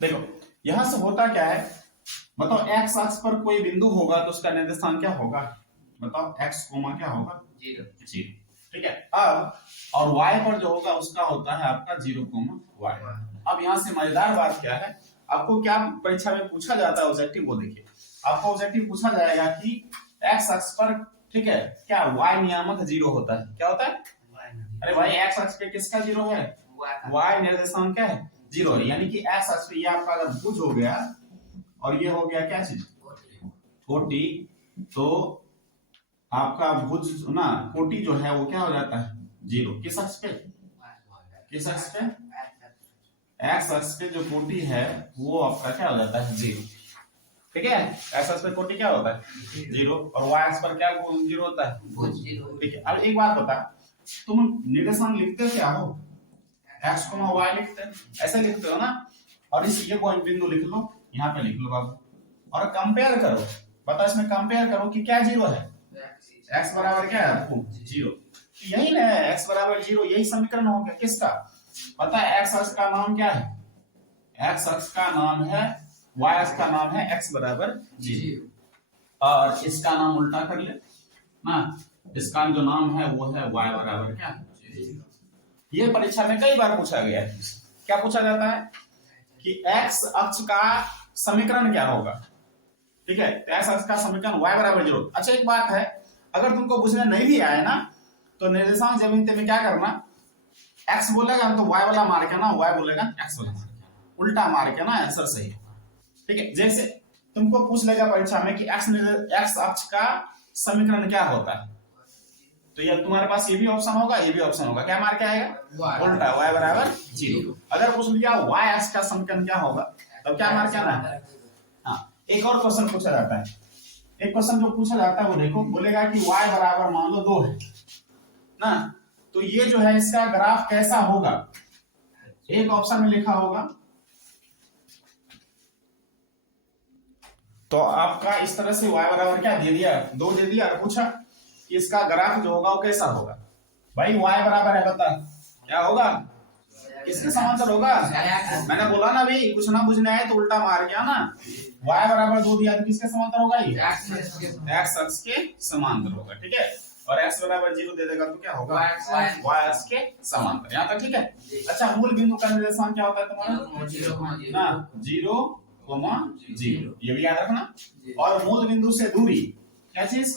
देखो यहां से होता क्या है, बताओ एक्स अक्ष पर कोई बिंदु होगा तो उसका निर्देशांक क्या होगा, बताओ एक्स कोमा क्या होगा, जीरो। ठीक है, अब और y पर जो होगा उसका होता है आपका 0,y। अब यहाँ से मजेदार बात क्या है, आपको क्या परीक्षा में पूछा जाता है ऑब्जेक्टिव, वो देखिए आपको ऑब्जेक्टिव पूछा जाएगा कि x अक्ष पर, ठीक है, क्या y नियामक 0 होता है, क्या होता है, अरे भाई x अक्ष पे किसका 0 है, y निर्देशांक क्या है 0 है, यानी कि x अक्ष पे ये आपका अगर भुज हो गया और ये हो गया क्या चीज, कोटि, तो आपका भुज ना कोटि जो है वो क्या हो जाता है 0, किस अक्ष पे, किस अक्ष पे, एक्स अक्ष पे जो कोटि है वो आपका क्या हो जाता है 0, ठीक है, एक्स अक्ष पे कोटि क्या होता है 0 और वाई अक्ष पर क्या 0 होता है, ठीक है। अब एक बात बता, तुम निर्देशांक लिखते क्या हो, एक्स कोमा वाई लिखते हैं, ऐसे लिखते हो ना, और इस ये पॉइंट बिंदु लिख लो, यहाँ पे लिख लो बाबू, और कंपेयर करो, बता इसमें कंपेयर करो कि क्या 0 है, x बराबर क्या है 0, यही ना x बराबर 0, यही समीकरण हो गया किसका, पता है x अक्ष का नाम क्या है, x अक्ष का नाम है, y अक्ष का नाम है x बराबर 0, और इसका नाम उल्टा कर ले ना, इसका जो नाम है वो है y बराबर क्या 0। ये परीक्षा में कई बार पूछा गया है, क्या पूछा जाता है कि x अक्ष का समीकरण क्या होगा, ठीक है, x अक्ष का समीकरण y बराबर 0। अच्छा एक बात है, अगर तुमको पूछने नहीं भी आए ना तो निर्देशांक ज्यामिति में क्या करना, x बोलेगा तो y वाला मार के ना, y बोलेगा x वाला मार के, उल्टा मार के ना आंसर सही, ठीक है। जैसे तुमको पूछ लेगा परीक्षा में कि x अक्ष का समीकरण क्या होता है, तो ये तुम्हारे पास ये भी ऑप्शन होगा, ये भी ऑप्शन होगा, क्या मार के आएगा उल्टा, y बराबर 0। अगर पूछ लिया y अक्ष का समीकरण क्या होगा तब क्या मार के आना है। हाँ, एक और क्वेश्चन पूछा जाता है, एक क्वेश्चन जो पूछा जाता है वो देखो, बोलेगा कि y बराबर मान लो 2 है ना, तो ये जो है इसका ग्राफ कैसा होगा, एक ऑप्शन में लिखा होगा, तो आपका इस तरह से y बराबर क्या दे दिया 2 दे दिया, और पूछा कि इसका ग्राफ जो होगा वो कैसा होगा, भाई y बराबर है बता क्या होगा, किसके समांतर होगा, मैंने बोला ना भाई कुछ ना बुझने आए तो उल्टा मार गया ना, y बराबर 2 दिया तो किसके समांतर होगा, ये x अक्ष के समांतर होगा, ठीक है, और x बराबर 0 दे देगा तो क्या होगा y अक्ष के समांतर, यहाँ तक ठीक है। अच्छा मूल बिंदु का निर्देशांक क्या होता है तुम्हारा ना 0,0, ये भी याद रखना, और मूल बिंदु से दूरी क्या चीज,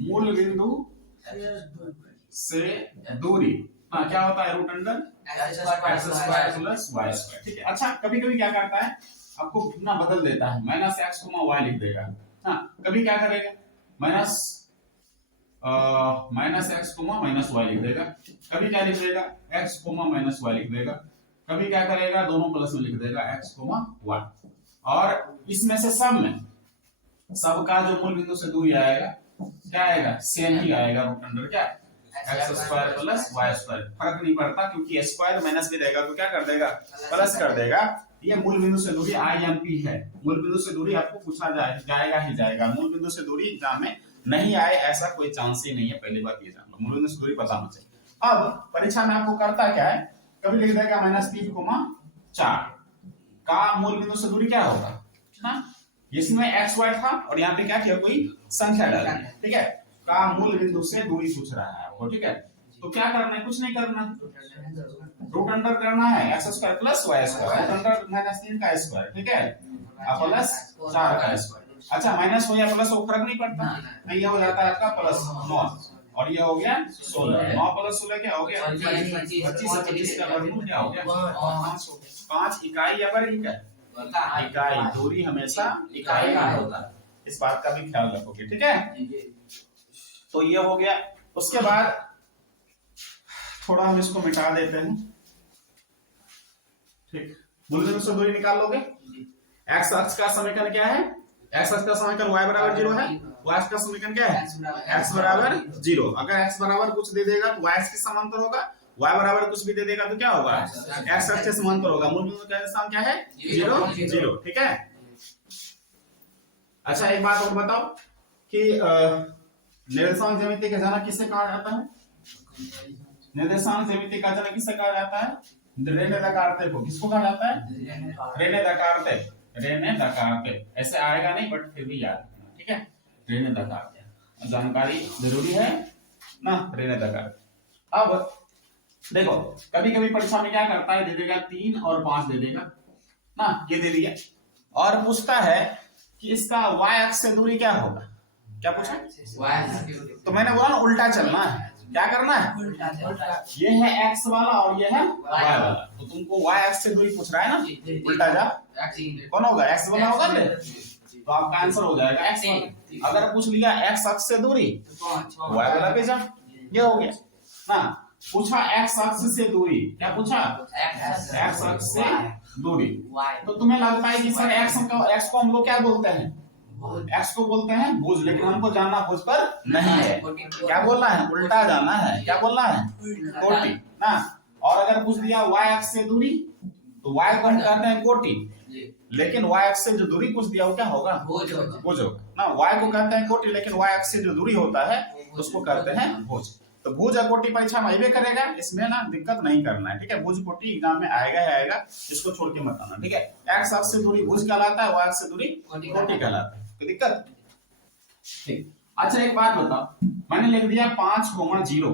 मूल बिंदु से दूरी हाँ क्या होता है root under x² plus y², ठीक है। अच्छा कभी कभी क्या करता है, आपको कितना बदल देता है, -x, y लिख देगा, हाँ कभी क्या करेगा -x, -y लिख देगा, कभी क्या लिख देगा x, -y लिख देगा, कभी क्या करेगा दोनों प्लस में लिख देगा x, y, और इसमें से सब में सबका जो मूल बिंदु से दूरी आएगा क्या आएगा सेम ही आएगा, रूट अंडर क्या x² प्लस y², फर्क नहीं पड़ता क्योंकि स्क्वायर माइनस भी रहेगा तो क्या कर देगा प्लस कर देगा। ये मूल बिंदु से दूरी IMP है, मूल बिंदु से दूरी आपको पूछा जाएगा ही जाएगा, मूल बिंदु से दूरी एग्जाम में नहीं आए ऐसा कोई चांस ही नहीं है, पहली बात ये जान लो, मूल बिंदु से दूरी पता होना चाहिए। अब परीक्षा में आपको करता क्या है, कभी लिख देगा -3,4 का मूल बिंदु से दूरी क्या होगा ना, इसमें xy था और यहाँ पे क्या किया कोई संख्या डाल दी, ठीक है, का मूल बिंदु से दूरी पूछ रहा है आपको, ठीक है, तो क्या करना है कुछ नहीं करना, रूट अंडर करना है x² plus y², root under -3 का स्क्वायर, ठीक है, प्लस 4 का स्क्वायर। अच्छा माइनस हो या प्लस हो फर्क नहीं पड़ता, नहीं ये हो जाता है आपका +9 और ये हो गया 16, 9 + 16 क्या हो गया 25, 25 का वर्गमूल क्या हो गया 5 इकाई या वर्ग इकाई, दूरी हमेशा इकाई में होता है, इस बात का भी ख्याल रखोगे, ठीक है। तो ये हो गया, उसके बाद थोड़ा हम इसको मिटा देते हैं, ठीक, मूल बिंदु से दूरी निकाल लोगे, x अक्ष का समीकरण क्या है, x अक्ष का समीकरण y बराबर 0 है, y अक्ष का समीकरण क्या है x बराबर 0, अगर x बराबर कुछ दे देगा तो y अक्ष के समांतर होगा, y बराबर कुछ भी दे देगा तो क्या होगा x अक्ष के समांतर होगा, मूल बिंदु का स्थान क्या है 0, 0, ठीक है। अच्छा एक बात और बताओ कि निर्देशांक ज्यामिति का जनक किसे कहा जाता है, निर्देशांक ज्यामिति का जनक किसे कहा जाता है, रेने दकारते को किसको कहा जाता है? Rene Descartes, Rene Descartes. ऐसे आएगा नहीं बट फिर भी याद रखना, ठीक है? रेने दकारते जानकारी जरूरी है ना, रेने दकारते। अब देखो कभी कभी परीक्षा में क्या करता है, दे देगा 3 और 5 दे देगा ना, ये दे दिया और पूछता है कि इसका y अक्ष से दूरी क्या होगा। क्या पूछा? तो मैंने बोला ना उल्टा चलना है, क्या करना है? ये है x वाला और ये है y वाला, तो तुमको y अक्ष से दूरी पूछ रहा है ना, उल्टा जा। कौन होगा? x वाला होगा ना, तो आपका आंसर हो जाएगा x वाला। अगर पूछ लिया x अक्ष से दूरी तो y वाला पे जा, ये हो गया ना। पूछा x अक्ष से दूरी, क्या पूछा? x अक्ष से दूरी। तो तुम्हें लगता है कि सर x को हम लोग क्या बोलते हैं? x को बोलते हैं भुज, लेकिन हमको जानना भुज पर नहीं है, क्या बोलना है? उल्टा जाना है। क्या बोलना है? कोटि ना। और अगर पूछ दिया y अक्ष से दूरी तो y को हम कहते हैं कोटि, लेकिन y अक्ष से जो दूरी पूछ दिया वो क्या होगा? भुज होगा ना। y को कहते हैं कोटि, लेकिन y अक्ष से जो दूरी होता है उसको कहते हैं भुज। तो भुज और कोटि परीक्षा में आइबे करेगा, इसमें ना दिक्कत नहीं करना है, ठीक है? भुज कोटि एग्जाम में आएगा ही आएगा, इसको छोड़ के मत आना, ठीक है? x अक्ष से दूरी भुज कहलाता है, y अक्ष से दूरी कोटि कहलाता है, कोई दिक्कत? ठीक। अच्छा एक बात बताओ, मैंने लिख दिया 5,0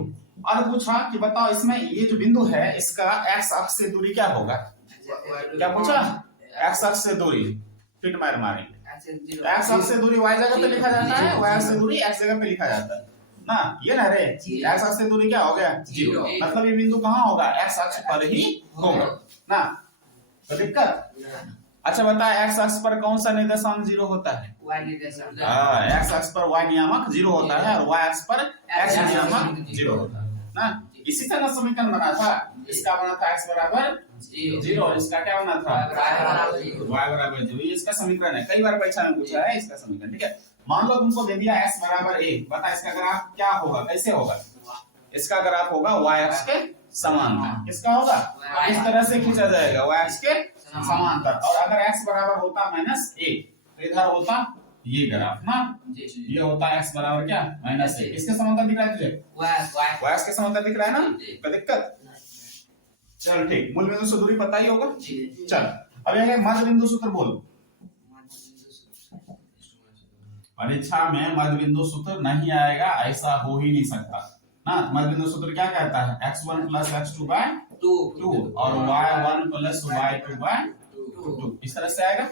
और पूछा कि बताओ इसमें ये जो बिंदु है इसका x अक्ष से दूरी क्या होगा। क्या पूछा? x अक्ष से दूरी, फिट मार मारेंगे। x अक्ष से दूरी y जगह पे लिखा जाता है, y अक्ष से दूरी x जगह पे लिखा जाता है ना, ये ना रे। x अक्ष से दूरी क्या हो गया? 0, मतलब ये बिंदु कहाँ होगा? x अक्ष पर ही होगा ना, तो दिक्कत? अच्छा बता, x अक्ष पर कौन सा निर्देशांक 0 होता है? y निर्देशांक। x अक्ष पर y नियामक 0 होता है और y अक्ष पर x नियामक 0 होता है ना। इसी तरह समीकरण बना था, इसका बना था x बराबर 0 और इसका क्या बना था? y बराबर 0। ये इसका समीकरण है, कई बार परीक्षा में पूछा है इसका समीकरण, ठीक है? मान लो तुमको दे दिया x बराबर 1, बता इसका ग्राफ क्या होगा, कैसे होगा? इसका ग्राफ होगा y अक्ष के समांतर। किसका होगा? इस तरह से खींचा जाएगा, y अक्ष के समांतर। और अगर x बराबर होता -1 तो इधर होता ये ग्राफ ना, ये होता x बराबर क्या? -1। इसके समांतर दिख रहा है तुझे? y अक्ष के समांतर दिख रहा है ना, कोई दिक्कत? चल ठीक, मूल बिंदु से दूरी पता ही होगा। चल अब ये मध्य बिंदु सूत्र बोल। परीक्षा में मध्य बिंदु सूत्र नहीं आएगा, ऐसा हो ही नहीं सकता ना। मध्य बिंदु सूत्र क्या कहता है? x1 + x2 / 2 और y1 + y2 / 2, इस तरह से आएगा,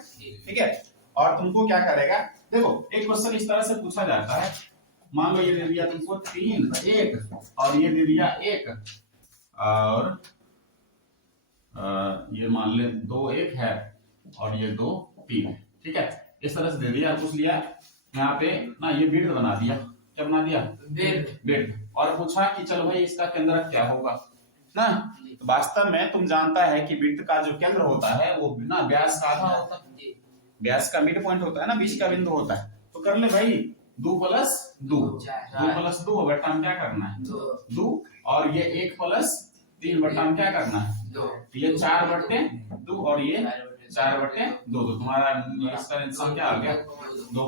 ठीक है? और तुमको क्या करेगा, देखो एक क्वेश्चन इस तरह से पूछा जाता है, मान लो ये दे दिया तुमको 3 1 और ये दे दिया 1 और ये मान ले 2 1 है और ये 2 3 है, ठीक है? इस तरह से दे दिया, पूछ लिया यहाँ पे ना, ये वृत्त बना दिया। क्या बना दिया? वृत्त। और पूछा कि चलो भाई इसका केंद्र क्या होगा ना। तो वास्तव में तुम जानता है कि वृत्त का जो केंद्र होता है वो ना व्यास का आधा होता है, व्यास का मिड पॉइंट होता है ना, बीच का बिंदु होता है। तो कर ले भाई 2 + 2 बटा में क्या करना है? 2 और ये 1 + 3 बटा में क्या करना है? 2। ये 4/2 और ये 4/2। तो तुम्हारा इसका आंसर क्या आ गया? 2,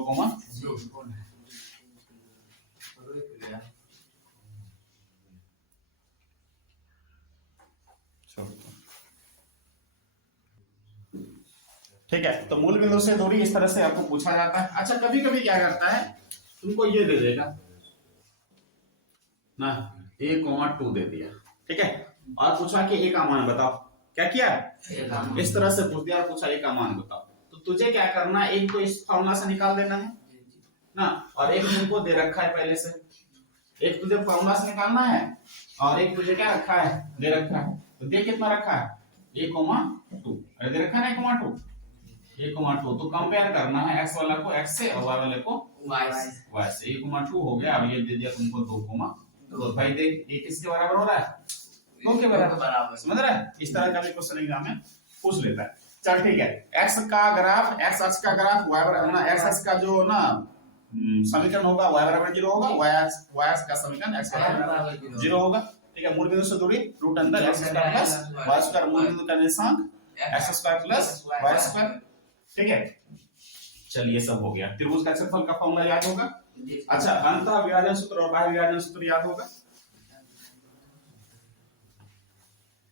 ठीक है? तो मूल बिंदु से दूरी इस तरह से आपको पूछा जाता है। अच्छा कभी कभी क्या करता है, तुमको ये दे देगा ना, a,2 दे दिया, ठीक है? और पूछा कि a का मान बताओ। क्या किया? इस तरह से पूछ दिया और पूछा a का मान बताओ। तो तुझे क्या करना है, एक तो इस फॉर्मूला से निकाल देना है ना, और एक तुमको दे रखा है पहले से, एक तुझे फॉर्मूला से निकालना है और एक तुझे क्या रखा है? दे रखा है। तो दे कितना रखा है? a,2। अरे दे रखा है ना 1,2। तो कंपेयर करना है x वाला को x से और y वाले को y से। 1,2 हो गया, अब ये दे दिया तुमको 2,2। भाई देख ये किसके बराबर हो रहा है? 2 के बराबर, समझ रहा है? इस तरह का भी क्वेश्चन एग्जाम में पूछ लेता है। चल ठीक है, x का ग्राफ, x अक्ष का ग्राफ, y बराबर ना, x अक्ष का जो ना समीकरण होगा y बराबर 0 होगा, y अक्ष का समीकरण x बराबर 0 होगा, ठीक है? मूल बिंदु से दूरी √x² + y², मूल बिंदु का निर्देशांक x² + y², ठीक है? चलिए सब हो गया। त्रिभुज का क्षेत्रफल का फॉर्मूला याद होगा। अच्छा अंतः विभाजन सूत्र और बाह्य विभाजन सूत्र याद होगा।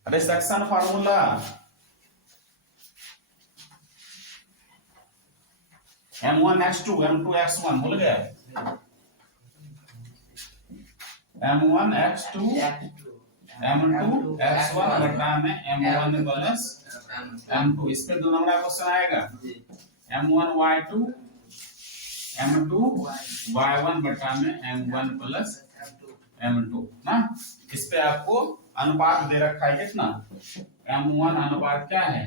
अरे section formula M1 X2 M2 X1 भूल गया, M1 X2 M2 X1 बटा में M1 प्लस M2। इस पे 2 नंबर का क्वेश्चन आएगा, M1 Y2 M2 Y1 बटा में M1 प्लस M2 ना। इस पे आपको अनुपात दे रखा है कितना, M1 अनुपात क्या है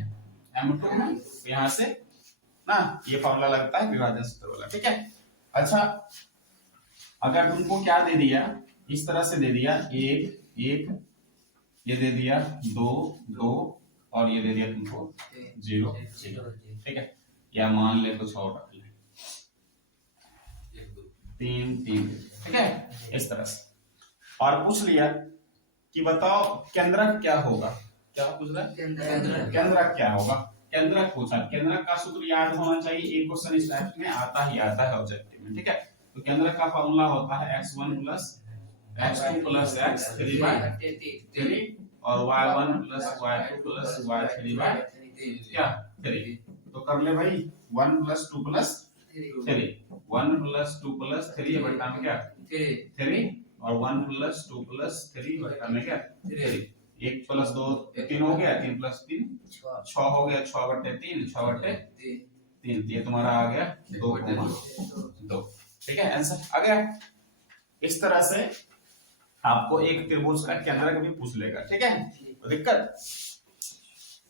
M2 है, यहाँ से ना ये फॉर्मूला लगता है विभाजन सूत्र वाला, ठीक है। अच्छा अगर तुमको क्या दे दिया, इस तरह से दे दिया 1 1, ये दे दिया 2 2 और ये दे दिया तुमको 0 0, ठीक है। या मान ले कुछ और रख ले 3 3, ठीक है, इस तरह से। और पूछ लिया कि बताओ केंद्रक क्या होगा, क्या पूछ रहा है, केंद्रक क्या होगा। केंद्रक पूछा, केंद्रक का सूत्र याद होना चाहिए, एक क्वेश्चन इस टाइप में आता ही आता है ऑब्जेक्टिव में, ठीक है। तो केंद्रक का फॉर्मूला होता है x1 plus x2 plus x3 bye 3 और y1 plus y2 plus y3 bye क्या 3। तो कर ले भाई 1 प्लस 2 प्लस 3, 1 प्लस 2 प्लस 3 बटा में क्या 3 और 1 प्लस 2 प्लस 3 बटा में क्या 3। 1 प्लस 2 3 हो गया, 3 प्लस 3 6 हो गया, 6 बटे 3 6 बटे 3, ये तुम्हारा आ गया 2,2, ठीक है, आंसर आ गया। इस तरह से आपको एक त्रिभुज का केंद्रक भी पूछ लेगा, ठीक है। तो दिक्कत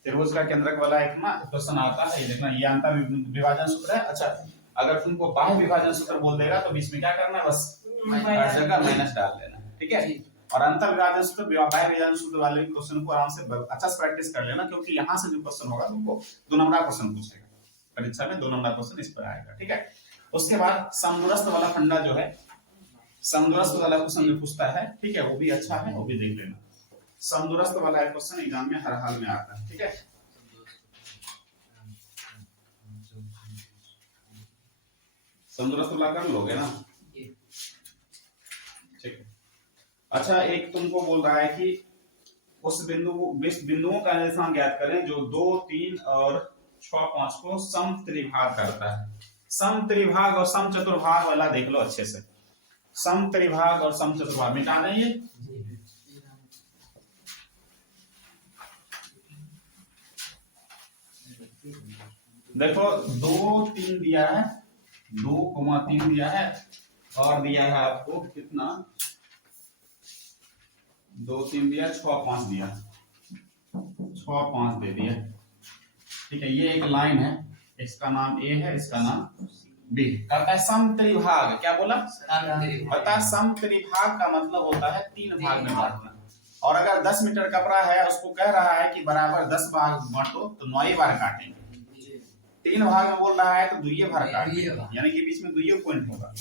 त्रिभुज का केंद्रक वाला एक ना क्वेश्चन आता है, ये देखना ये अंतर विभाजन सूत्र है। अच्छा अगर तुमको बाह्य विभाजन सूत्र बोल देगा तो बीच में क्या करना है, बस हर जगह माइनस डाल देना, ठीक है। और अंतर विभाजन सूत्र बाह्य विभाजन सूत्र वाले क्वेश्चन को आराम से अच्छा से प्रैक्टिस कर लेना, क्योंकि यहाँ से जो क्वेश्चन होगा तुमको 2 नंबर का क्वेश्चन पूछेगा परीक्षा में, 2 नंबर का क्वेश्चन इस पर आएगा, ठीक है। उसके बाद समदूरस्थ वाला फंडा जो है, समदूरस्थ वाला क्वेश्चन जो पूछता है, ठीक है, वो भी अच्छा है, वो भी देख लेना। समदूरस्थ वाला क्वेश्चन एग्जाम में हर हाल में आता है, ठीक है। समदूरस्थ वाला कर लोगे ना, ठीक है। अच्छा एक तुमको बोल रहा है कि उस बिंदुओं का निर्देशांक ज्ञात करें जो 2 3 और 6 5 को सम त्रिभाग करता है। सम त्रिभाग और सम चतुर्भाग वाला देख लो अच्छे से, सम त्रिभाग और सम चतुर्भाग मिटा दें ये, देखो 2 3 दिया है, 2,3 दिया है और दिया है आपको कितना 2 3 दिया, 6 5 दिया, 6 5 दे दिया, ठीक है। ये एक लाइन है, इसका नाम A है, इसका नाम B। कहता है सम त्रिभाग, क्या बोला, पता सम त्रिभाग का मतलब होता है 3 भाग में बांटना। और अगर 10 मीटर कपड़ा है, उसको कह रहा है कि बराबर 10 भाग बांटो, तो 9 ही बार काटेंगे। 3 भाग में बोल रहा है तो 2 बार काटेंगे, यानी कि बीच में 2 पॉइंट होगा।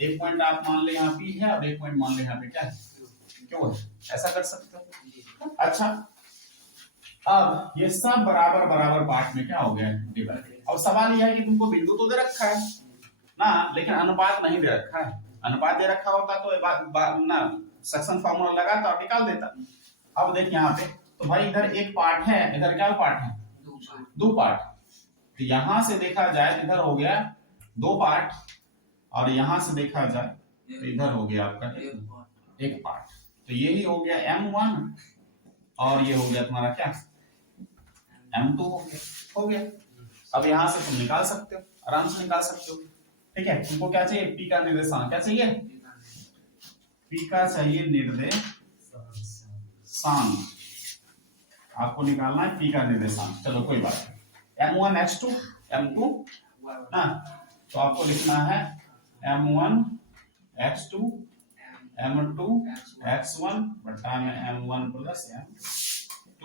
एक पॉइंट आप मान ले यहाँ P है और एक पॉइंट मान ले यहाँ पे क्या है, क्यों है, ऐसा कर सकते हो। अच्छा अब ये सब बराबर बराबर पार्ट में क्या हो गया डिवाइड। अब सवाल यह है कि तुमको बिंदु तो दे रखा है ना, लेकिन अनुपात नहीं दे रखा है। अनुपात दे रखा होता तो ना सेक्शन फार्मूला लगाता और निकाल देता। अब देख यहाँ पे तो भाई इधर एक पार्ट है, इधर क्या पार्ट है, 2 पार्ट। तो यहां से देखा जाए तो इधर हो गया 2 पार्ट और यहां से देखा जाए तो इधर हो गया आपका 1 पार्ट। तो यही हो गया M1 और ये हो गया तुम्हारा क्या M2 हो गया। अब यहां से तुम निकाल सकते हो, आराम से निकाल सकते हो, ठीक है। तुमको क्या चाहिए, P का निर्देशांक क्या चाहिए, P का चाहिए निर्देशांक, आपको निकालना है P का निर्देशांक। चलो कोई बात नहीं, M1 X2 M2 ना, तो आपको लिखना है M1 X2 M2 X1 बटा में M1 प्लस M2,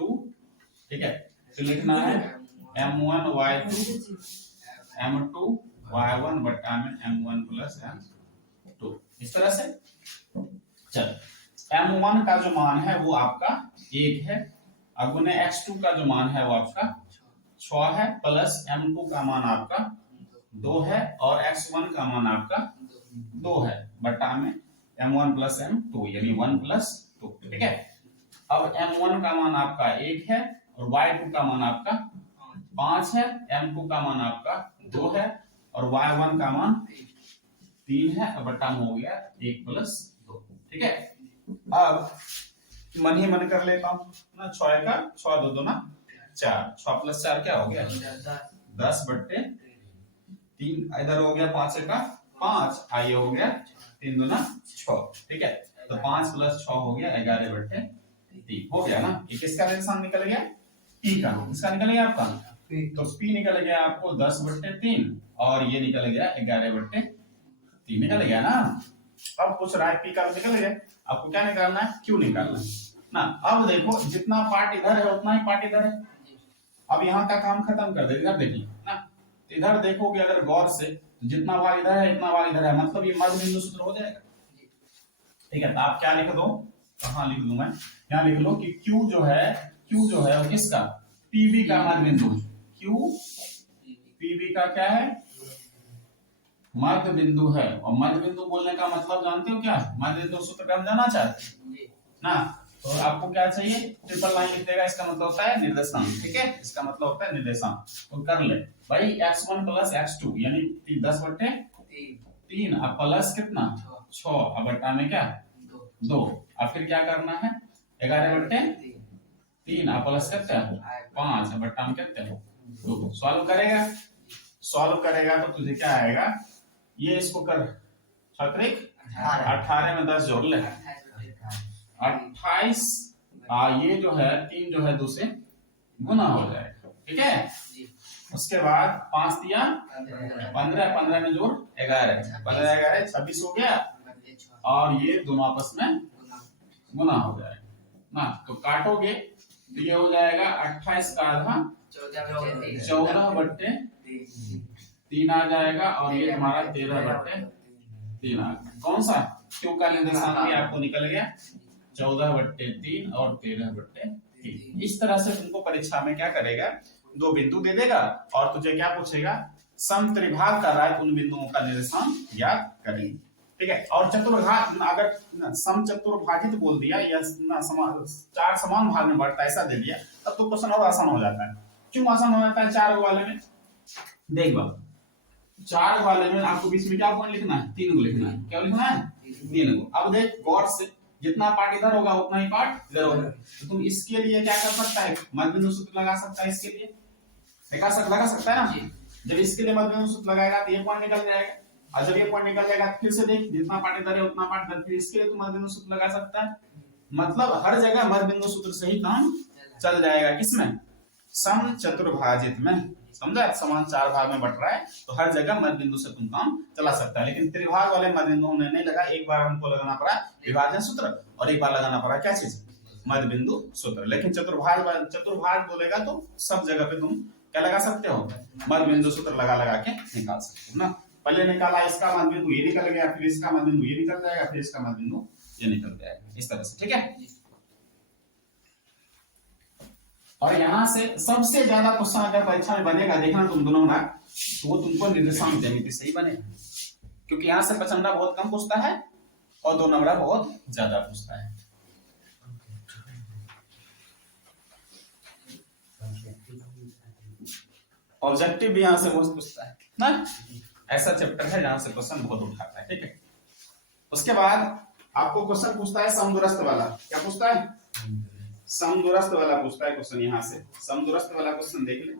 ठीक है। तो लिखना है M1 Y2 M2 Y1 बटा में M1 प्लस M2, इस तरह से। चल M1 का जो मान है वो आपका 1 है, अगुने X2 का जो मान है वो आपका 6 है, प्लस M2 का मान आपका 2 है और X1 का मान आपका 2 है, बटा में M1 प्लस M2 यानी 1 प्लस 2, ठीक है। अब m1 का मान आपका 1 है और y2 का मान आपका 5 है, m2 का मान आपका 2 है और y1 का मान 3 है, और बटा में हो गया 1 + 2। ठीक है, अब मन ही मन कर लेता हूं ना, 6 का 6 2 2 ना 4, 6 + 4 क्या हो गया 10/3, इधर हो गया 5 का 5, ये हो गया 3 2 6। ठीक है, तो 5 + 6 हो गया 11/3 हो गया ना। ये किसका निशान निकल गया, p का, इसका निकल गया आपका, तो p निकल गया आपको 10/3 और ये निकल गया 11/3 निकल गया ना। अब पूछ रहा है p का निकल गया, आपको क्या निकालना है, q निकालना है ना। अब देखो जितना पार्ट इधर है उतना ही पार्ट इधर है। अब यहाँ का काम खत्म कर दे, इधर देखिए ना, इधर देखोगे अगर गौर से, तो जितना भाग इधर है इतना भाग इधर है, मतलब ये मध्य बिंदु सूत्र हो जाएगा। ठीक है, तो आप क्या लिख दो, कहाँ लिख दूं मैं, यहाँ लिख लो कि Q जो है वो किसका, PB का मध्य बिंदु, Q PB का क्या है, मध्य बिंदु है। और मध्य बिंदु बोलने का मतलब जानते हो क्या, मध्य बिंदु सूत्र का हम जाना चाहते हैं ना, तो आपको क्या चाहिए, ट्रिपल लाइन लिख देगा, इसका मतलब होता है निर्देशांक। ठीक है, इसका मतलब होता है निर्देशांक। तो कर ले भाई x1 + x2 यानी 10/3 अब प्लस कितना 6, अब बटा में क्या 2, अब फिर क्या करना है 11/3 अब प्लस कितना 5, अब बटा में कितना 2। सॉल्व करेगा तो तुझे क्या आएगा, ये इसको कर छत्रिक 18 में 10 जोड़ ले 28, ये जो है 3 जो है 2 से गुना हो जाएगा। ठीक है, उसके बाद 5 दिया 15, 15 में जोड़ 11, 15 11 26 हो गया, और ये दोनों आपस में गुना हो जाएगा ना। तो काटोगे तो ये हो जाएगा 28 का आधा 14/3 आ जाएगा, और ये हमारा 13/3 आ गया। कौन सा, क्यों का निर्देशांक भी आपको निकल गया 14/3 और 13/3। इस तरह से तुमको परीक्षा में क्या करेगा, 2 बिंदु दे देगा और तुझे क्या पूछेगा, समत्रिभाग का राय उन बिंदुओं का निर्देशांक ज्ञात करें। ठीक है, और चतुर्भाग अगर समचतुर्भाजित बोल दिया या 4 समान भाग में बढ़ता ऐसा दे दिया, तब तो क्वेश्चन और आसान हो जाता है। क्यों आसान हो जाता है, 4 वाले में देख बा 4 वाले में आपको बीच में क्या पॉइंट लिखना है, 3 को लिखना है। क्या लिखना है, 3 को। अब देख गौर से, जितना पार्ट इधर होगा उतना ही पार्ट इधर होगा, तो तुम इसके लिए क्या कर सकता है, मध्य बिंदु सूत्र लगा सकता है। इसके लिए लगा सकता है ना, जब इसके लिए मध्य बिंदु सूत्र लगाएगा तो ये पॉइंट निकल जाएगा, और जब ये पॉइंट निकल जाएगा फिर से देख जितना पार्ट इधर है उतना पार्ट इधर, फिर इसके लिए तुम मध्य बिंदु सूत्र लगा सकता है। मतलब हर जगह मध्य बिंदु सूत्र से ही काम चल जाएगा। किसमें, समचतुर्भाजित में, समझा, समान 4 भाग में बट रहा है तो हर जगह मध्य बिंदु से तुम काम चला सकता है। लेकिन त्रिभाग वाले मध्य बिंदु हमने नहीं लगा, एक बार हमको लगाना पड़ा विभाजन सूत्र और एक बार लगाना पड़ा क्या चीज, मध्य बिंदु सूत्र। लेकिन चतुर्भाग बोलेगा तो सब जगह पे तुम क्या लगा सकते हो, मध्य बिंदु सूत्र लगा के निकाल सकते हो ना। पहले निकाला इसका मध्य बिंदु ये निकल गया, फिर इसका मध्य बिंदु ये निकल जाएगा, फिर इसका मध्य बिंदु ये निकल जाएगा, इस तरह से। ठीक है, और यहाँ से सबसे ज्यादा क्वेश्चन अगर परीक्षा में बनेगा, देखना तुम दोनों ना, तो वो तुमको निर्देशांक ज्यामिति से ही बनेगा, क्योंकि यहाँ से पचंडा बहुत कम पूछता है और 2 नंबर बहुत ज्यादा पूछता है। ऑब्जेक्टिव भी यहाँ से बहुत पूछता है ना, ऐसा चैप्टर है जहां से क्वेश्चन बहुत उठाता है। ठीक है, उसके बाद आपको क्वेश्चन पूछता है समदूरस्थ वाला। क्या पूछता है, समदूरस्थ वाला पूछता है क्वेश्चन। यहाँ से समदूरस्थ वाला क्वेश्चन देख ले।